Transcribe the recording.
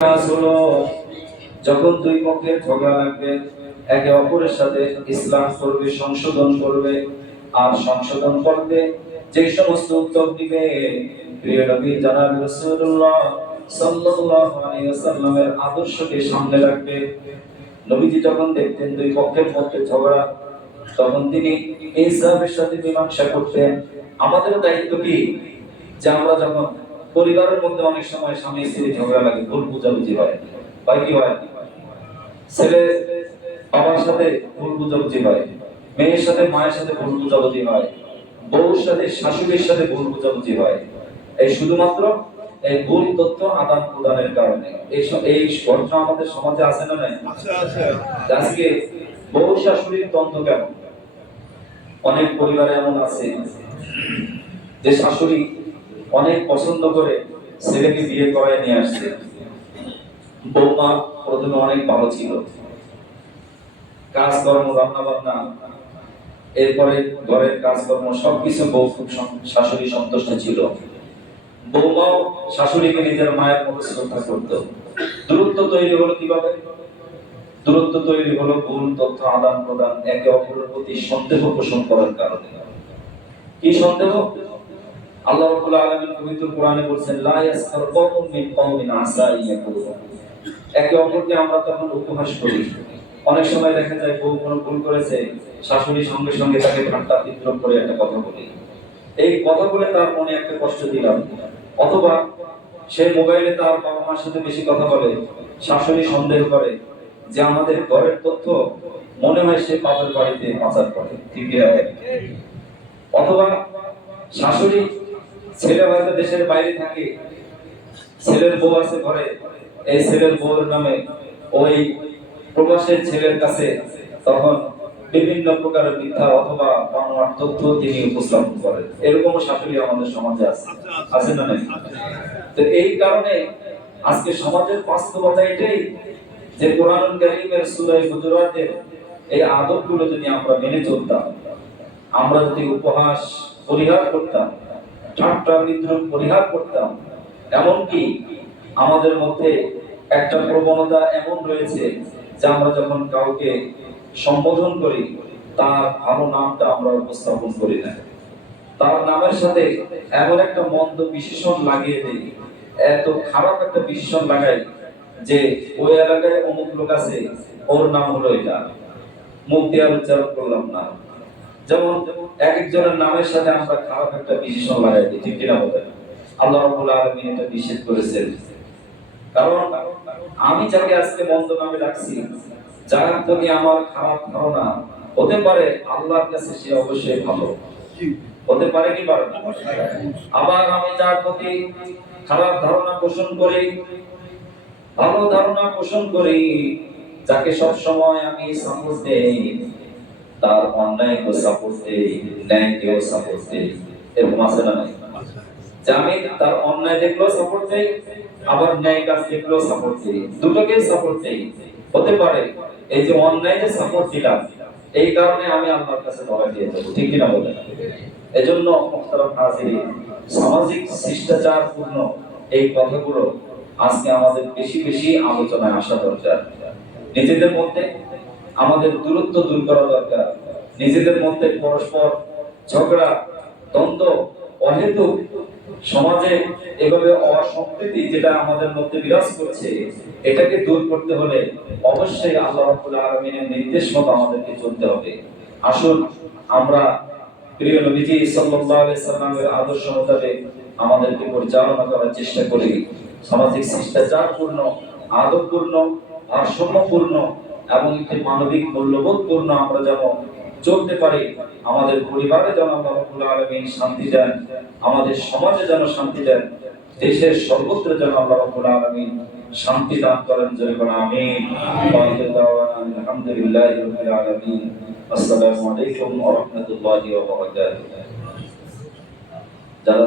কাজ হলো যখন দুই পক্ষের ঝগড়া লাগবে, একে অপরের সাথে ইসলাম করবে, সংশোধন করবে। আর সংশোধন করতে যে সমস্ত উদ্যোগ নিবে, প্রিয় নবী জনাব রাসূলুল্লাহ সাল্লাল্লাহু আলাইহি ওয়াসাল্লামের আদর্শকে সামনে রাখবে। নবীজি যখন দেখতেন দুই পক্ষের মধ্যে ঝগড়া, তখন তিনি ইনসাফের সাথে মীমাংসা করতেন। আমাদের দায়িত্ব কি, যে আমরা যখন পরিবারের মধ্যে অনেক সময় স্বামী স্ত্রী ঝগড়া লাগে, ভুল বুঝাবুঝি হয়, কি হয়? ছেলে বাবার সাথে ভুল বুঝাবুঝি হয়, মেয়ের সাথে মায়ের সাথে ভুল বুঝাবুঝি হয়, বউর সাথে শাশুড়ির সাথে ভুল বুঝাবুঝি হয়। এই শুধুমাত্র এই ভুল তথ্য আদান প্রদানের কারণে এই ঘটনা আমাদের সমাজে আছে না নাই? আজকে বউ শাশুড়ির দ্বন্দ্ব কেন? অনেক পরিবারে এমন আছে যে শাশুড়ি অনেক পছন্দ করে ছেলেকে বিয়ে করায় নিয়ে আসছে। বৌমা প্রথমে অনেক ভালো ছিল, কাজকর্ম, রান্না বান্না, এরপরে ঘরের কাজকর্ম সবকিছু বউ খুব শাশুড়ি সন্তুষ্ট ছিল। বৌমাও শাশুড়িকে নিজের মায়ের মতো শ্রদ্ধা করত। দূরত্ব তৈরি হলো কিভাবে? দূরত্ব তৈরি হলো ভুল তথ্য আদান প্রদান, একে অপরের প্রতি সন্দেহ পোষণ করার কারণে। কি সন্দেহ? আল্লাহ রাব্বুল আলামিন পবিত্র কোরআনে বলেন, লা ইয়াসখার কওমুন মিন কওমিন আসা ইয়াকুনু। একে অপরকে আমরা তখন উপহাস করি। অনেক সময় দেখা যায় বউ কোনো ভুল করেছে, শাশুড়ি সঙ্গে সঙ্গে তাকে ঠাট্টা বিদ্রূপ করে একটা কথা বলে। এই কথা বলে তার মনে একটা কষ্ট দিলাম। অথবা সে মোবাইলে তার বাবা মার সাথে বেশি কথা বলে, শাশুড়ি সন্দেহ করে যে আমাদের ঘরের তথ্য মনে হয় সে বাবার বাড়িতে পাচার করে। ঠিক আছে? অথবা শাশুড়ি, ছেলে হয়তো দেশের বাইরে থাকে, ছেলের বউ আছে ঘরে, এই ছেলের বউর নামে ওই প্রবাসের ছেলের কাছে তখন বিভিন্ন প্রকার মিথ্যা অথবা বানোয়াট তথ্য তিনি উপস্থাপন করেন। এরকমও শাশুড়ি আমাদের সমাজে আছে, আছে না নাই? তো এই কারণে আজকে সমাজের বাস্তবতা এটাই যে কোরআনুল কারীমের সূরা হুজুরাতের এই আদবগুলো যদি আমরা মেনে চলতাম, আমরা যদি উপহাস পরিহার করতাম, ঠাট্টা বিদ্রূপ পরিহার করতাম, এমনকি আমাদের মধ্যে একটা প্রবণতা এমন রয়েছে যে আমরা যখন কাউকে সম্বোধন করি, তার ভালো নামটা আমরা উপস্থাপন করি না, তার নামের সাথে এমন একটা মন্দ বিশেষণ লাগিয়ে দেই, এত খারাপ একটা বিশেষণ লাগাই যে ওই এলাকায় অমুক লোক আছে, ওর নাম হলো এটা, মুখ দিয়ে আর উচ্চারণ করলাম না। যেমন এক একজনের নামের সাথে আমরা খারাপ একটা বিশেষণ লাগাই দিই, ঠিক কিনা বলেন? আল্লাহ রাব্বুল আলামিন এটা নিষেধ করেছেন। কারণ আমি যাকে আজকে মন্দ নামে ডাকছি, যার প্রতি আমার খারাপ ধারণা, হতে পারে আল্লাহর কাছে সে অবশ্যই ভালো, হতে পারে কি পারে না? আবার আমি যার প্রতি খারাপ ধারণা পোষণ করি, ভালো ধারণা পোষণ করি, যাকে সব সময় আমি সাপোর্ট দেই, তার অন্যায়কে সাপোর্ট দেই, ন্যায়কেও সাপোর্ট দেই। এরকম আছে না নাই? যে আমি তার অন্যায় দেখলেও সাপোর্ট দেই, আবার ন্যায় কাজ দেখলেও সাপোর্ট দেই, দুটোকেই সাপোর্ট দেই। হতে পারে এই যে অন্যায় যে সাপোর্ট দিলাম, এই কারণে আমি আল্লাহর কাছে ধরা দিয়ে যাবো, ঠিক কিনা বলেন? এজন্য মুহতারাম হাজিরিন, সামাজিক শিষ্টাচারপূর্ণ এই কথাগুলো আজকে আমাদের বেশি বেশি আলোচনায় আসা দরকার। নিজেদের মধ্যে আমাদের দূরত্ব দূর করা দরকার। নিজেদের মধ্যে পরস্পর ঝগড়া, দ্বন্দ্ব, অহেতুক সমাজে এভাবে অসম্প্রীতি যেটা আমাদের মধ্যে বিরাজ করছে, এটাকে দূর করতে হলে অবশ্যই আল্লাহ রাব্বুল আলামিনের নির্দেশ মতো আমাদেরকে চলতে হবে। আসুন আমরা প্রিয় নবীজি সাল্লাল্লাহু আলাইহি সাল্লামের আদর্শ মোতাবেক আমাদেরকে পরিচালনা করার চেষ্টা করি। সামাজিক শিষ্টাচারপূর্ণ, আদবপূর্ণ, ভারসাম্যপূর্ণ এবং একটি মানবিক মূল্যবোধপূর্ণ আমরা যেন চলতে পারি। আমাদের পরিবারে যেন আল্লাহ রাব্বুল আলামিন শান্তি দেন, আমাদের সমাজে যেন শান্তি দেন, দেশের সর্বত্র যেন আল্লাহ রাব্বুল আলামিন শান্তি দান করেন। জয় বলেন আমিন। আলহামদুলিল্লাহি রাব্বিল আলামিন। আসসালামু আলাইকুম ওয়া রাহমাতুল্লাহি ওয়া বারাকাতুহু। যারা